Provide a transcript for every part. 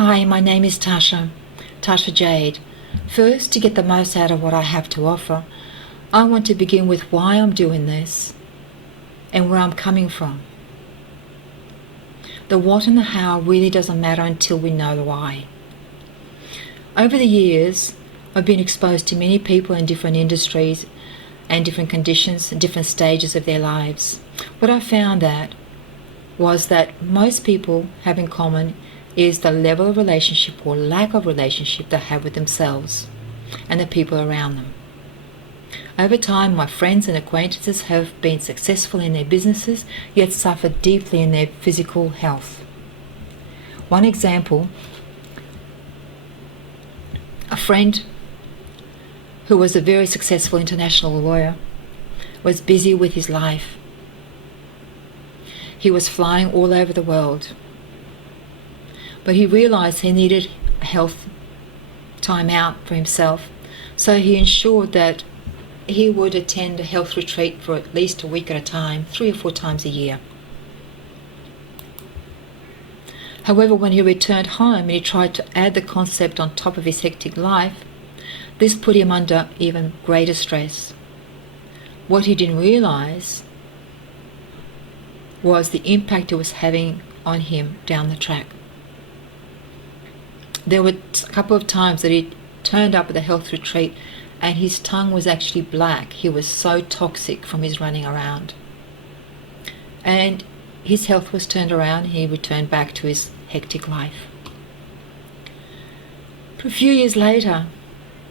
Hi, my name is Tasha Jade. First, to get the most out of what I have to offer, I want to begin with why I'm doing this and where I'm coming from. The what and the how really doesn't matter until we know the why. Over the years, I've been exposed to many people in different industries and different conditions and different stages of their lives. What I found was that most people have in common is the level of relationship or lack of relationship they have with themselves and the people around them. Over time, my friends and acquaintances have been successful in their businesses, yet suffered deeply in their physical health. One example, a friend who was a very successful international lawyer was busy with his life. He was flying all over the world, but he realized he needed a health time out for himself, so he ensured that he would attend a health retreat for at least a week at a time, 3 or 4 times a year. However, when he returned home and he tried to add the concept on top of his hectic life, this put him under even greater stress. What he didn't realize was the impact it was having on him down the track. There were a couple of times that he turned up at the health retreat and his tongue was actually black. He was so toxic from his running around. And his health was turned around. He returned back to his hectic life. A few years later,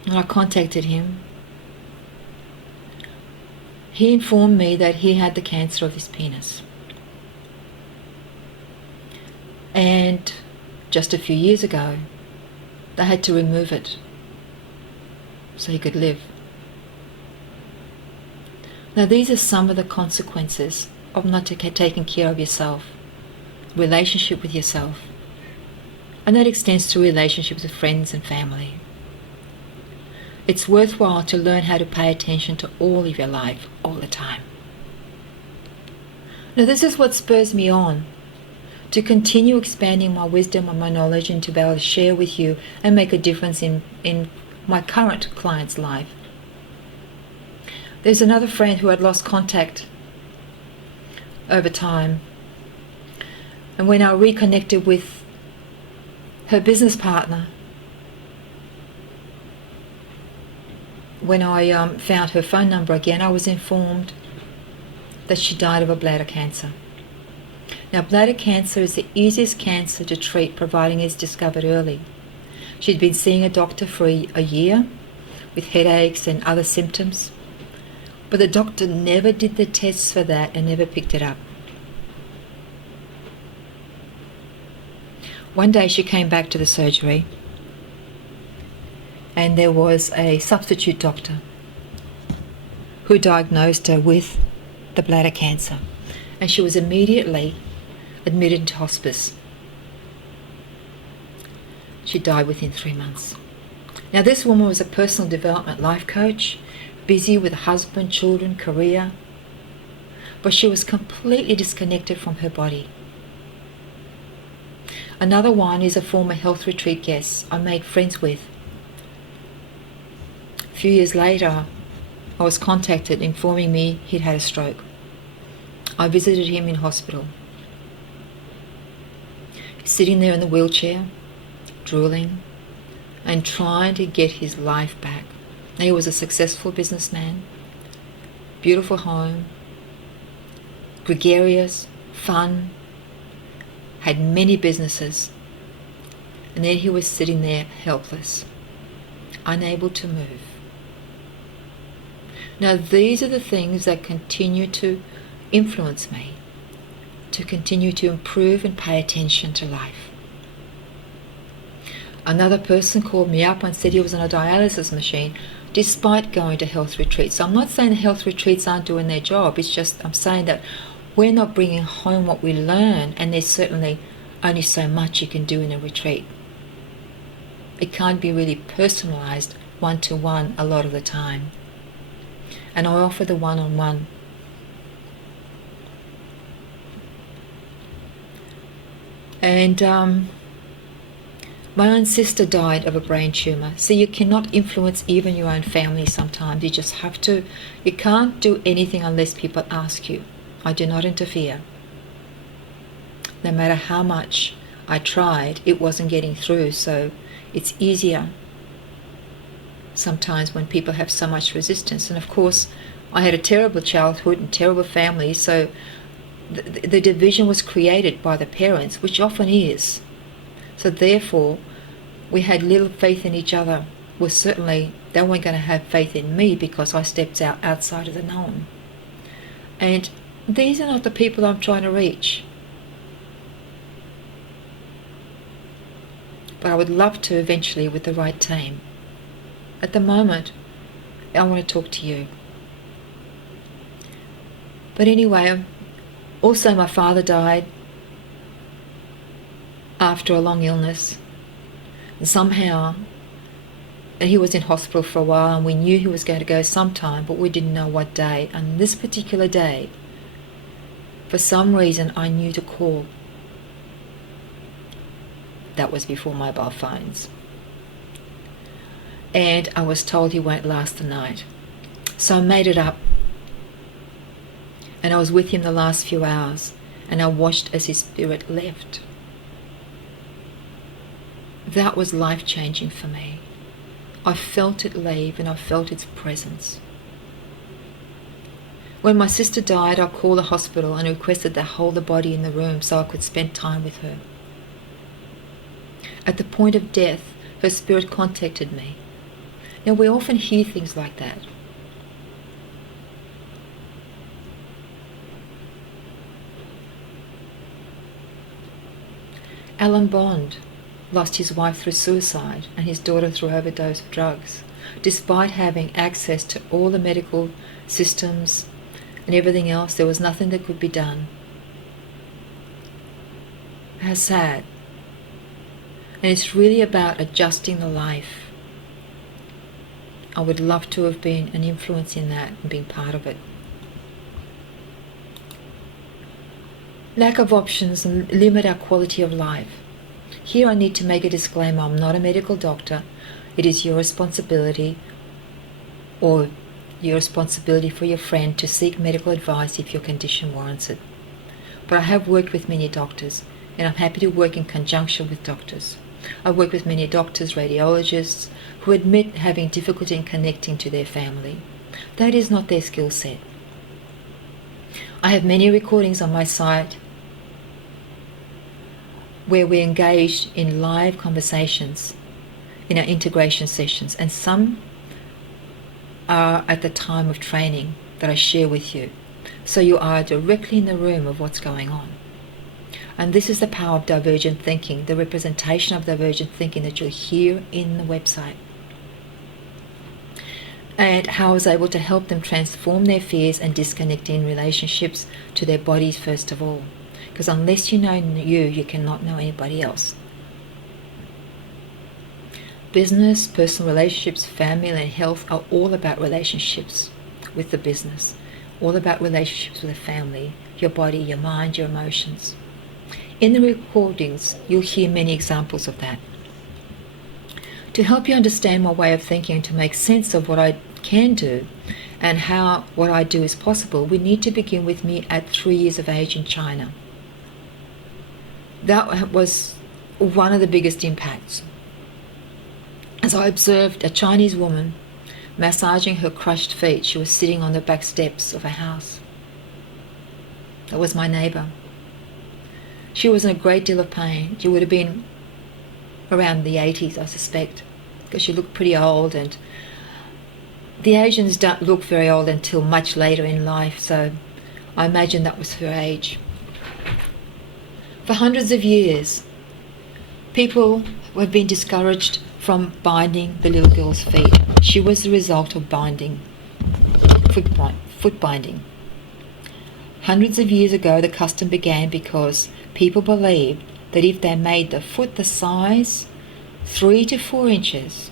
when I contacted him, he informed me that he had the cancer of his penis. And just a few years ago, they had to remove it so he could live. Now, these are some of the consequences of not taking care of yourself, relationship with yourself, and that extends to relationships with friends and family. It's worthwhile to learn how to pay attention to all of your life all the time. Now, this is what spurs me on to continue expanding my wisdom and my knowledge and to be able to share with you and make a difference in my current client's life. There's another friend who had lost contact over time, and when I reconnected with her business partner, when I found her phone number again, I was informed that she died of a bladder cancer. Now, bladder cancer is the easiest cancer to treat providing it's discovered early. She'd been seeing a doctor for a year with headaches and other symptoms, but the doctor never did the tests for that and never picked it up. One day she came back to the surgery and there was a substitute doctor who diagnosed her with the bladder cancer, and she was immediately admitted into hospice. She died within 3 months. Now, this woman was a personal development life coach, busy with husband, children, career, but she was completely disconnected from her body. Another one is a former health retreat guest I made friends with. A few years later, I was contacted informing me he'd had a stroke. I visited him in hospital. Sitting there in the wheelchair, drooling, and trying to get his life back. Now, he was a successful businessman, beautiful home, gregarious, fun, had many businesses, and then he was sitting there helpless, unable to move. Now, these are the things that continue to influence me, to continue to improve and pay attention to life. Another person called me up and said he was on a dialysis machine despite going to health retreats. So I'm not saying the health retreats aren't doing their job, it's just I'm saying that we're not bringing home what we learn, and there's certainly only so much you can do in a retreat. It can't be really personalized one-to-one a lot of the time. And I offer the one-on-one. And My own sister died of a brain tumour, so you cannot influence even your own family sometimes. You just have to. You can't do anything unless people ask you. I do not interfere. No matter how much I tried, it wasn't getting through, so it's easier sometimes when people have so much resistance. And of course, I had a terrible childhood and terrible family, so the division was created by the parents, which often is. So therefore, we had little faith in each other. Well, certainly they weren't going to have faith in me because I stepped outside of the norm. And these are not the people I'm trying to reach. But I would love to eventually with the right team. At the moment, I want to talk to you. But anyway, also my father died after a long illness. And somehow, and he was in hospital for a while, and we knew he was going to go sometime, but we didn't know what day. And this particular day, for some reason, I knew to call. That was before mobile phones. And I was told he won't last the night. So I made it up. And I was with him the last few hours, and I watched as his spirit left. That was life-changing for me. I felt it leave, and I felt its presence. When my sister died, I called the hospital and requested they hold the body in the room so I could spend time with her. At the point of death, her spirit contacted me. Now, we often hear things like that. Alan Bond lost his wife through suicide and his daughter through overdose of drugs, despite having access to all the medical systems and everything else. There was nothing that could be done. How sad. And it's really about adjusting the life. I would love to have been an influence in that and been part of it. Lack of options limit our quality of life. Here I need to make a disclaimer. I'm not a medical doctor. It is your responsibility, or your responsibility for your friend, to seek medical advice if your condition warrants it. But I have worked with many doctors, and I'm happy to work in conjunction with doctors. I work with many doctors, radiologists, who admit having difficulty in connecting to their family. That is not their skill set. I have many recordings on my site where we engaged in live conversations in our integration sessions, and some are at the time of training that I share with you. So you are directly in the room of what's going on. And this is the power of divergent thinking, the representation of divergent thinking that you'll hear in the website. And how I was able to help them transform their fears and disconnect in relationships to their bodies first of all. Because unless you know you, you cannot know anybody else. Business, personal relationships, family and health are all about relationships with the business. All about relationships with the family, your body, your mind, your emotions. In the recordings, you'll hear many examples of that. To help you understand my way of thinking and to make sense of what I can do and how what I do is possible, we need to begin with me at 3 years of age in China. That was one of the biggest impacts. As I observed a Chinese woman massaging her crushed feet, she was sitting on the back steps of a house. That was my neighbour. She was in a great deal of pain. She would have been around the 80s, I suspect, because she looked pretty old, and the Asians don't look very old until much later in life, so I imagine that was her age. For hundreds of years, people have been discouraged from binding the little girl's feet. She was the result of binding, foot binding. Hundreds of years ago, the custom began because people believed that if they made the foot the size 3 to 4 inches,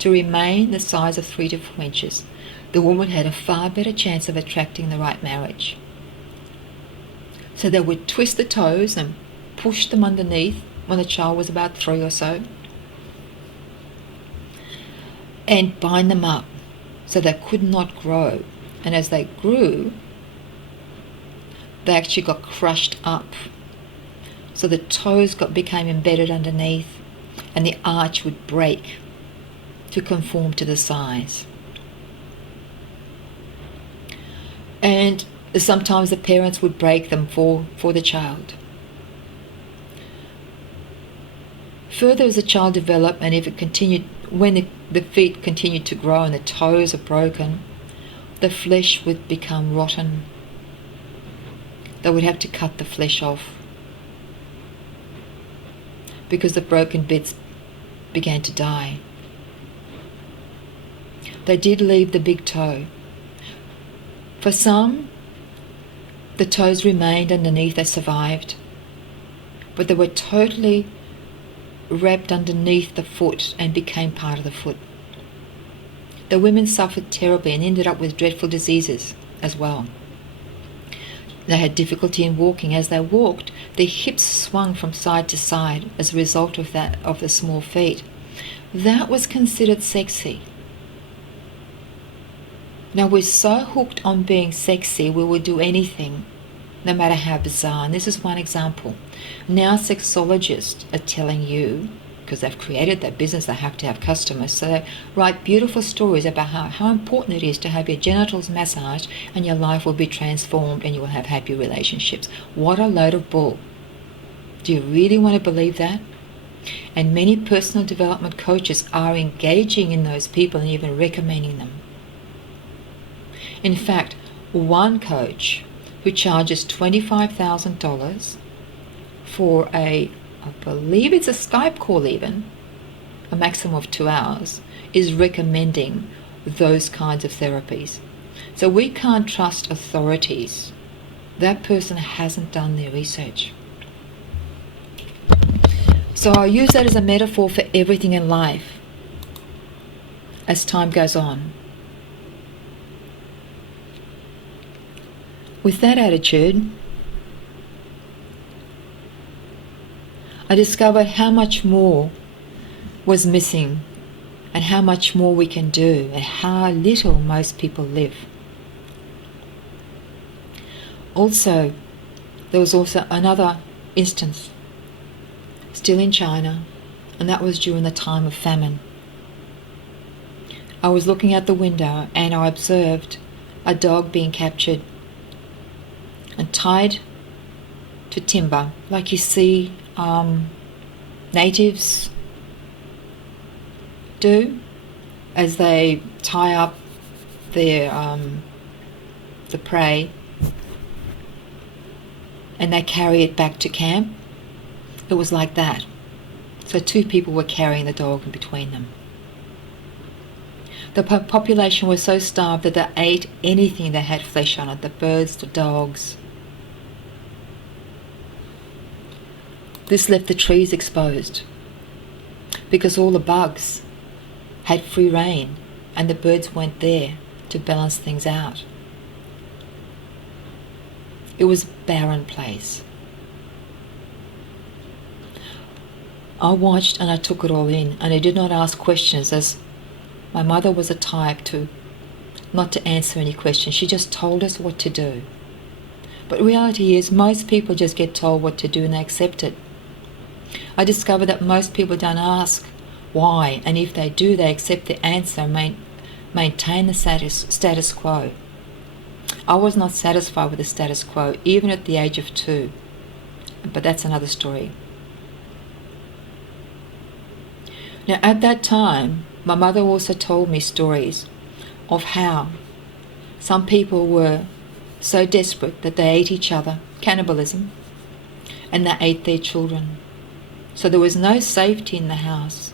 to remain the size of 3 to 4 inches, the woman had a far better chance of attracting the right marriage. So they would twist the toes and push them underneath when the child was about 3 or so, and bind them up so they could not grow. And as they grew, they actually got crushed up. So the toes became embedded underneath, and the arch would break to conform to the size. And sometimes the parents would break them for the child. Further, as the child developed, and if it continued, when the feet continued to grow and the toes are broken, the flesh would become rotten. They would have to cut the flesh off because the broken bits began to die. They did leave the big toe. For some, the toes remained underneath, they survived, but they were totally wrapped underneath the foot and became part of the foot. The women suffered terribly and ended up with dreadful diseases as well. They had difficulty in walking. As they walked, their hips swung from side to side as a result of the small feet. That was considered sexy. Now, we're so hooked on being sexy, we will do anything, no matter how bizarre. And this is one example. Now sexologists are telling you, because they've created that business, they have to have customers, so they write beautiful stories about how important it is to have your genitals massaged and your life will be transformed and you will have happy relationships. What a load of bull. Do you really want to believe that? And many personal development coaches are engaging in those people and even recommending them. In fact, one coach who charges $25,000 for I believe it's a Skype call even, a maximum of 2 hours, is recommending those kinds of therapies. So we can't trust authorities. That person hasn't done their research. So I'll use that as a metaphor for everything in life as time goes on. With that attitude, I discovered how much more was missing and how much more we can do and how little most people live. Also, there was also another instance, still in China, and that was during the time of famine. I was looking out the window and I observed a dog being captured and tied to timber, like you see natives do as they tie up their the prey and they carry it back to camp. It was like that. So 2 people were carrying the dog in between them. The population was so starved that they ate anything that had flesh on it, the birds, the dogs. This left the trees exposed because all the bugs had free rein and the birds weren't there to balance things out. It was a barren place. I watched and I took it all in, and I did not ask questions, as my mother was a type not to answer any questions. She just told us what to do. But reality is most people just get told what to do and they accept it. I discovered that most people don't ask why, and if they do, they accept the answer and maintain the status quo. I was not satisfied with the status quo, even at the age of 2, but that's another story. Now, at that time, my mother also told me stories of how some people were so desperate that they ate each other, cannibalism, and they ate their children. So there was no safety in the house.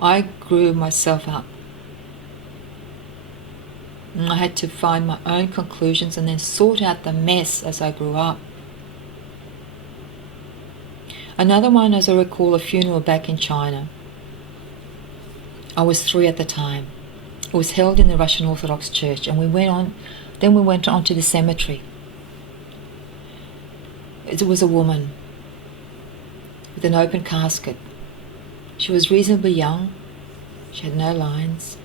I grew myself up. And I had to find my own conclusions and then sort out the mess as I grew up. Another one, as I recall, a funeral back in China. I was 3 at the time. It was held in the Russian Orthodox Church, and we went on to the cemetery. It was a woman. with an open casket. She was reasonably young. She had no lines,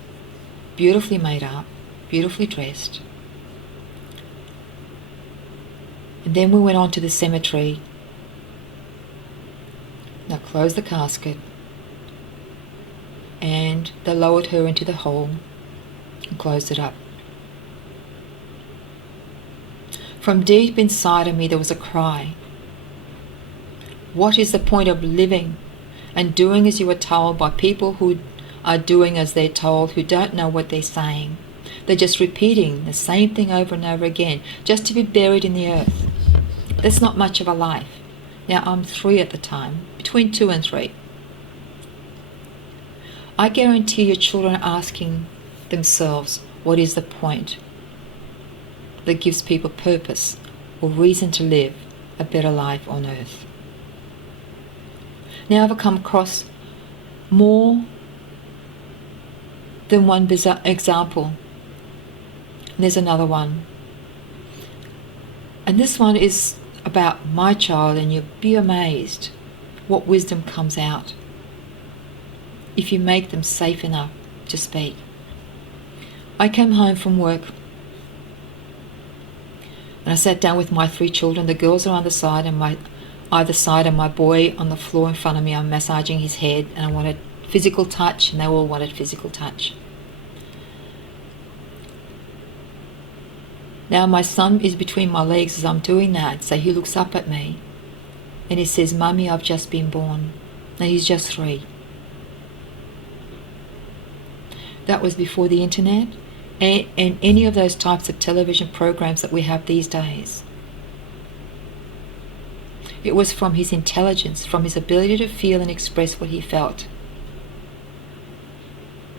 beautifully made up, beautifully dressed. And then we went on to the cemetery. Now closed the casket, and they lowered her into the hole and closed it up. From deep inside of me there was a cry. What is the point of living and doing as you are told by people who are doing as they're told, who don't know what they're saying? They're just repeating the same thing over and over again, just to be buried in the earth. That's not much of a life. Now, I'm 3 at the time, between 2 and 3. I guarantee your children are asking themselves, what is the point that gives people purpose or reason to live a better life on earth? Now, I've come across more than one bizarre example. And there's another one. And this one is about my child, and you'll be amazed what wisdom comes out if you make them safe enough to speak. I came home from work and I sat down with my 3 children. The girls are on the side and either side, and my boy on the floor in front of me. I'm massaging his head, and I wanted physical touch, and they all wanted physical touch. Now my son is between my legs as I'm doing that, so he looks up at me and he says, "Mummy, I've just been born." And he's just 3. That was before the internet and any of those types of television programs that we have these days. It was from his intelligence, from his ability to feel and express what he felt.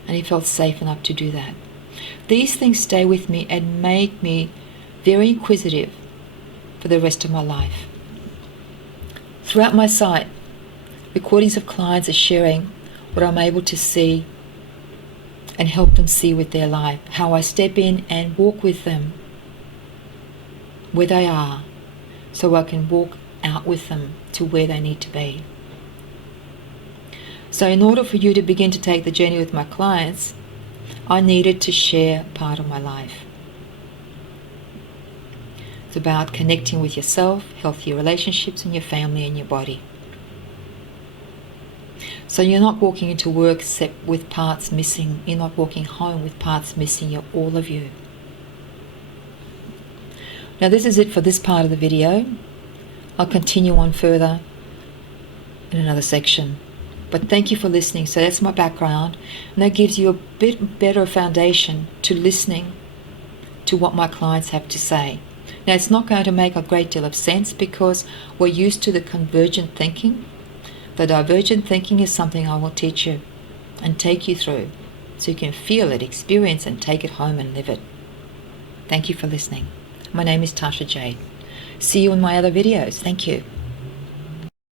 And he felt safe enough to do that. These things stay with me and make me very inquisitive for the rest of my life. Throughout my site, recordings of clients are sharing what I'm able to see and help them see with their life, how I step in and walk with them where they are, so I can walk out with them to where they need to be. So in order for you to begin to take the journey with my clients, I needed to share part of my life. It's about connecting with yourself, healthy relationships, and your family and your body. So you're not walking into work except with parts missing. You're not walking home with parts missing. You're all of you. Now this is it for this part of the video. I'll continue on further in another section. But thank you for listening. So that's my background, and that gives you a bit better foundation to listening to what my clients have to say. Now, it's not going to make a great deal of sense because we're used to the convergent thinking. The divergent thinking is something I will teach you and take you through so you can feel it, experience, and take it home and live it. Thank you for listening. My name is Tasha Jade. See you in my other videos. Thank you.